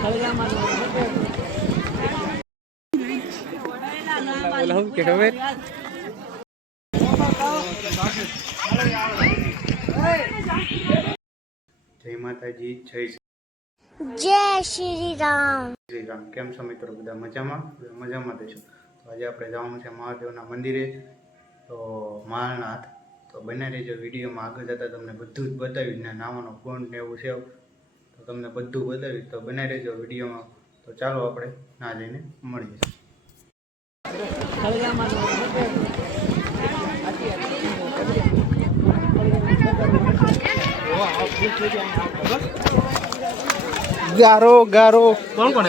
કે ખબર જય માતાજી જય શ્રી રામ કેમ છો મિત્રો? બધા મજામાં દેશો. તો આજે આપણે જવાનું છે મહાદેવના મંદિરે, તો માળનાથ. તો બને રહેજો વિડીયોમાં, આગળ જતા તમને બધું જ બતાવ્યું ને નાવાનો કોણ ને એવું છે તો તમને બધું બતાવ્યું. તો બને રહેજો વિડીયોમાં. તો ચાલો આપણે ના જઈને મળીએ. ગારો ગારો કોણ કોણ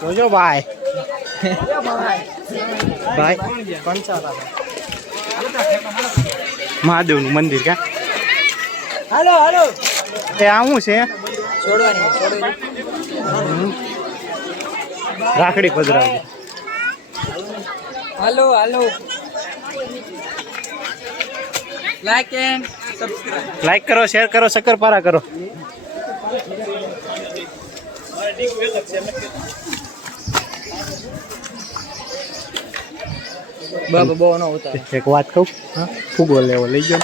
જોજો ભાઈ મહાદેવ નું મંદિર ક્યાં? હાલો હાલો એ આવું છે રાખડી પધરાવી. હાલો હાલો લાઈક એન્ડ સબસ્ક્રાઇબ. લાઈક કરો, શેર કરો, શક્કરપારા કરો. બાબા બહુ ન હોતા. એક વાત કહું, ફૂગો લેવો લઈ ગયો.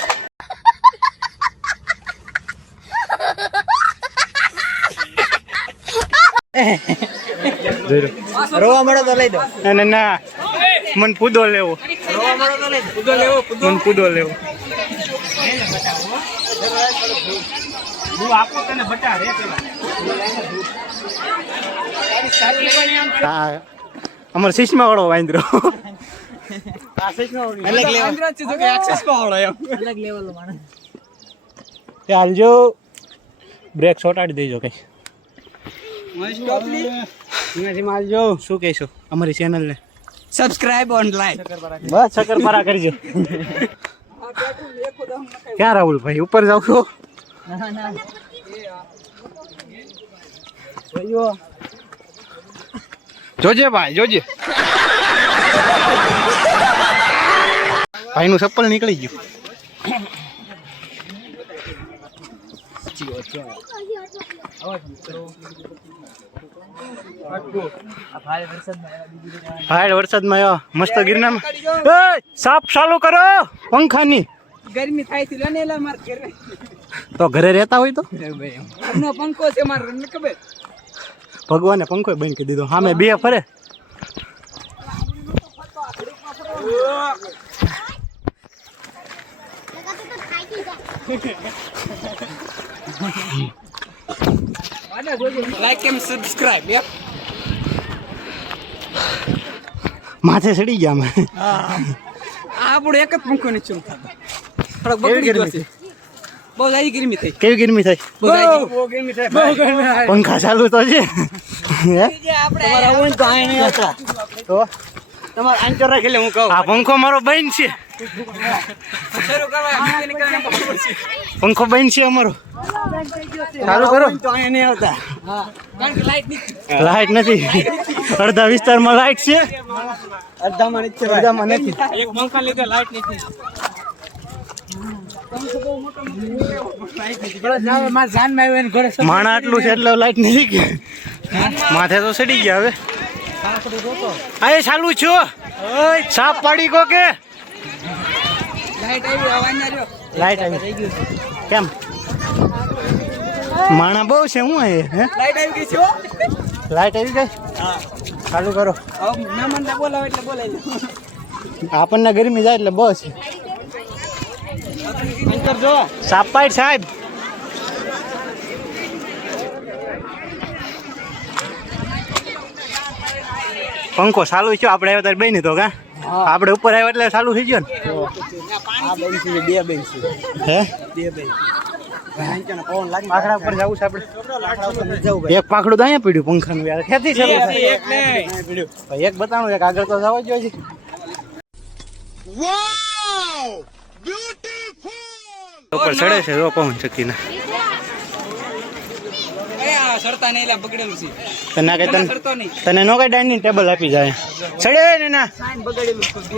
રોવા મળો તો લઈ દો. ના ના મન પૂદો લેવો. રોવા મળો તો લઈ દો. પૂદો લેવો. મન પૂદો લેવો. અમાર શીશમાં વાળો વાંદરો. હાલજો, બ્રેક સોટાડી દેજો કઈ. શું કહેશો અમારી ચેનલ ને? Subscribe on like. બસ શક્કરપારા કરજો. ક્યાં રાહુલ ભાઈ ઉપર જાવ છો? જોજે ભાઈ જોજે. ભાઈ નું ચપ્પલ નીકળી ગયું. ભાઈ વરસાદમાં આવ્યો મસ્ત ગિરનારમાં. સાપ ચાલુ કરો પંખાની. ગરમી થાય છે લનેલા માર ઘરે. તો ઘરે રહેતા હોય તો ઘરનો પંખો છે માર ને ખબર. ભગવાને પંખો બંધ કરી દીધો. સામે બે ફરે. Like and subscribe. માથે ચડી ગયા અમે. આપણો એક જ પંખો નીચે ઉઠાતો. થોડોક બગડી ગયો છે. બહુ સારી ગરમી થઈ. કેવી ગરમી થાય? બહુ ગરમી થાય. પંખા ચાલુ તો છે. તમારા ઓન તો આય નહીં હતા. તો તમાર આંચર રાખી લે હું કહું. આ પંખો મારો બેન છે. શરૂ કરવા પંખો બેન છે અમારો. ચાલુ કરો. તો આય નહીં આવતા. હા કારણ કે લાઈટ નથી. અડધા વિસ્તારમાં લાઈટ છે, અડધામાં નથી. અડધામાં નથી. એક પંખા લીધે લાઈટ નથી. માણા આટલું છે એટલે લાઈટ નથી કે માથે તો સડી ગયા. હવે આ ચાલુ છો સાપ પાડી કો કે લાઈટ આવી કેમ? માણા બહુ છે. હું હે લાઈટ આવી ગઈ છે. લાઈટ આવી ગઈ. ચાલુ કરો. મહેમાનને બોલાવે એટલે બોલાવી. આપણને ગરમી જાય એટલે બસ. સાપ પાડ સાહેબ. પંખો ચાલુ છે. આપણે આવ્યા ત્યારે બેન તો કા આપણે ઉપર આવ્યા એટલે ચાલુ થઈ ગયો ને. બે બેન છે. હે બે બેન. પાખડા ઉપર જવું છે આપણે. એક પાખડું તો અહીંયા પીડ્યું પંખાનું યાર. ખેતી છે એક બતાવું. એક આગળ તો જવા જોઈએ. ઉપર ચડે છે. જો પવન ચક્કી ના આ સરતા નહીં એટલે બગડેલું છે તને કઈ તને સરતો નહીં તને નો કઈ ડાઇનિંગ ટેબલ આપી જાય ચડે ને ના સાઈન બગડેલું છે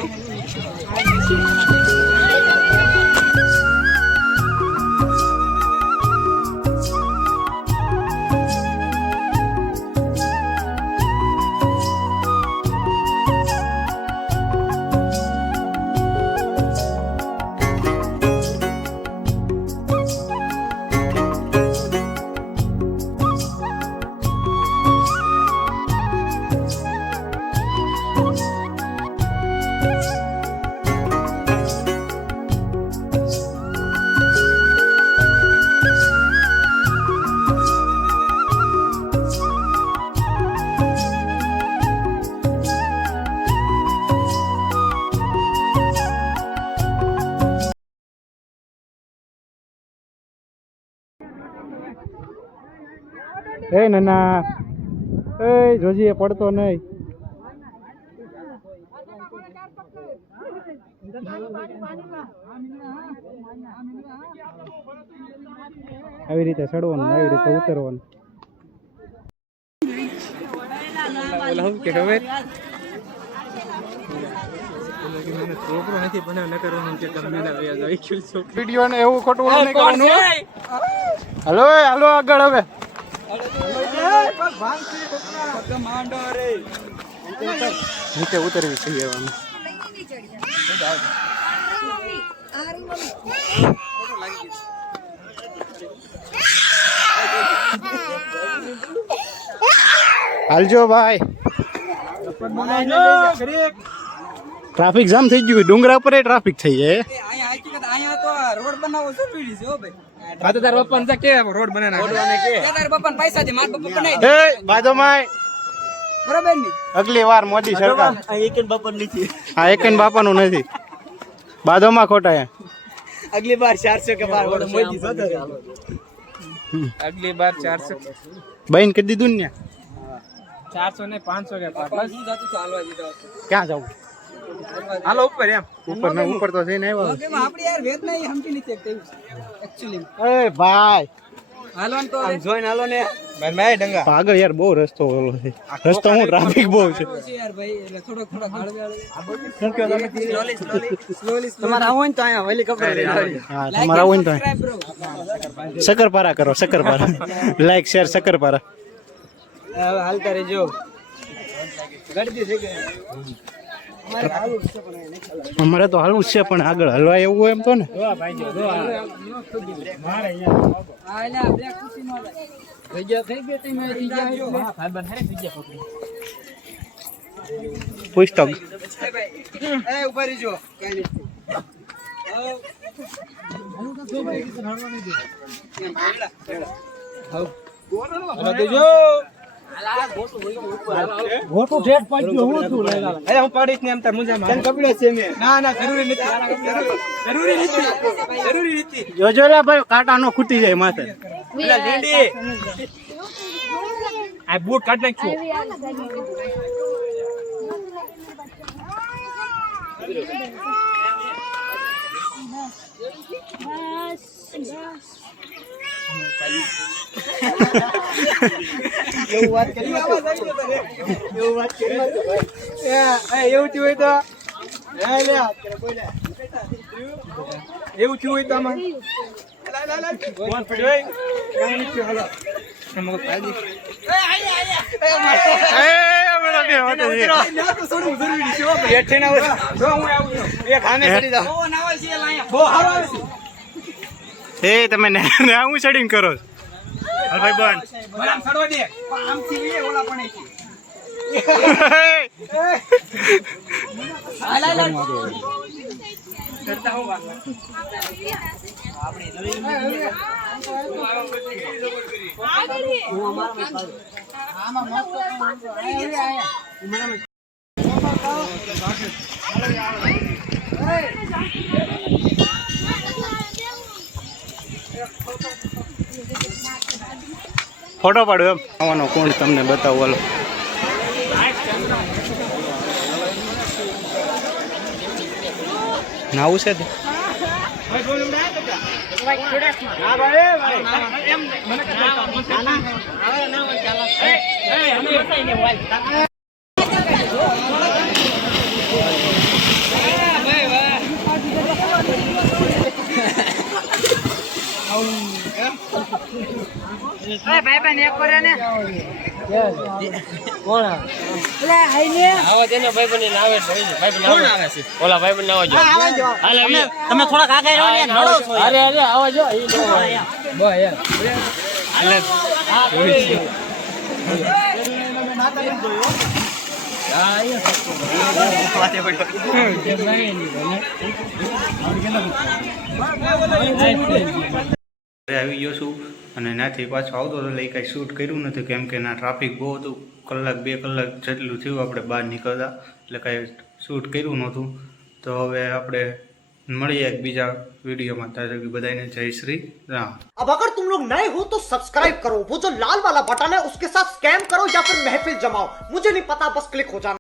એ નાના એ જોજી પડતો નહીં આવી રીતે ચડવાનું આવી રીતે ઉતરવાનું વિડીયો ને એવું ખોટું નહીં કરવાનું હાલો હાલો આગળ હવે નીચે ઉતરવી છે એવાનું હાલજો ભાઈ ટ્રાફિક જામ થઈ ગયું ડુંગરા પર ટ્રાફિક થઈ જાય અહીંયા તો રોડ બનાવવો જરૂરી છે હો ભાઈ આ તો તાર પપ્પા ને કે રોડ બનાવી નાખો તારા પપ્પા પૈસા છે મારા પપ્પા નહીં એ બાજુમાં બરાબર ની અગલી વાર મોદી સરકાર હા એકન બાપાનું નથી બાજુમાં ખોટા હે અગલી બાર 400 के बार मोदी અગલી બાર 400 બહેન કરી દીધું ને 400 ને 500 કે પાર બસ હું જાતું ચાલવા દીધો ક્યાં જાવ હાલો ઉપર એમ ઉપર ને ઉપર તો થઈને આવ્યો ઓકે માં આપણી યાર વેદ નહીં હમકી નથી એકતું એક્ચ્યુઅલી એ ભાઈ હાલો ને તો જોઈન હાલો ને માર મે ડંગા આગળ યાર બહુ રસ્તો ઓલો છે રસ્તો હું ટ્રાફિક બહુ છે યાર ભાઈ એટલે થોડોક હળવે શું કહો તમે સ્લોલી તમારે આવો ને તો અહીંયા હેલિકોપ્ટર હા તમારા હોય ને તો બ્રો શકરપારા કરો શકરપારા લાઈક શેર શકરપારા હાલતા રહેજો ગડદી થઈ ગઈ અમારે તો હાલવું જ છે પણ આગળ હલવા એવું હોય એમ તો ને પુસ્તક હું પાડીશ ને એમ તાર મુજામાં ના ના જરૂરી નથી જોજો લે ભાઈ કાંટા નો ખૂટી જાય માથે પેલા લીંડી આ બૂટ કાઢ નાખ્યો એવું વાત કરી એવું થયું હોય તો એવું થયું હોય તો આમાં કોણ પડ્યો એ તમે હું ચડીને કરો હાલ ભાઈ બંધ આમ છોડવા દે આમથી લે ઓલા પણ કરતા હોવા ફોટો પાડો એમ આવવાનો કોણ તમને બતાવો હાલો નાવું છે તમે થોડાક આગળ રહો ને નડો છો અરે અરે આવા જો ઘરે આવી ગયો છું અને ત્યાંથી પાછો આવતો હતો એટલે કાંઈ શૂટ કર્યું નથી કેમ કે ના ટ્રાફિક બહુ હતું કલાક 2 કલાક જેટલું થયું આપણે બહાર નીકળતા એટલે કાંઈ શૂટ કર્યું નહોતું તો હવે આપણે મળીએ એક બીજા वीडियोમાં ત્યાં સુધી બધાને જય શ્રી રાम। अब अगर तुम लोग नए हो तो सब्सक्राइब करो, वो जो लाल वाला बटन है उसके साथ स्कैम करो या फिर महफिल जमाओ, मुझे नहीं पता, बस क्लिक हो जाना।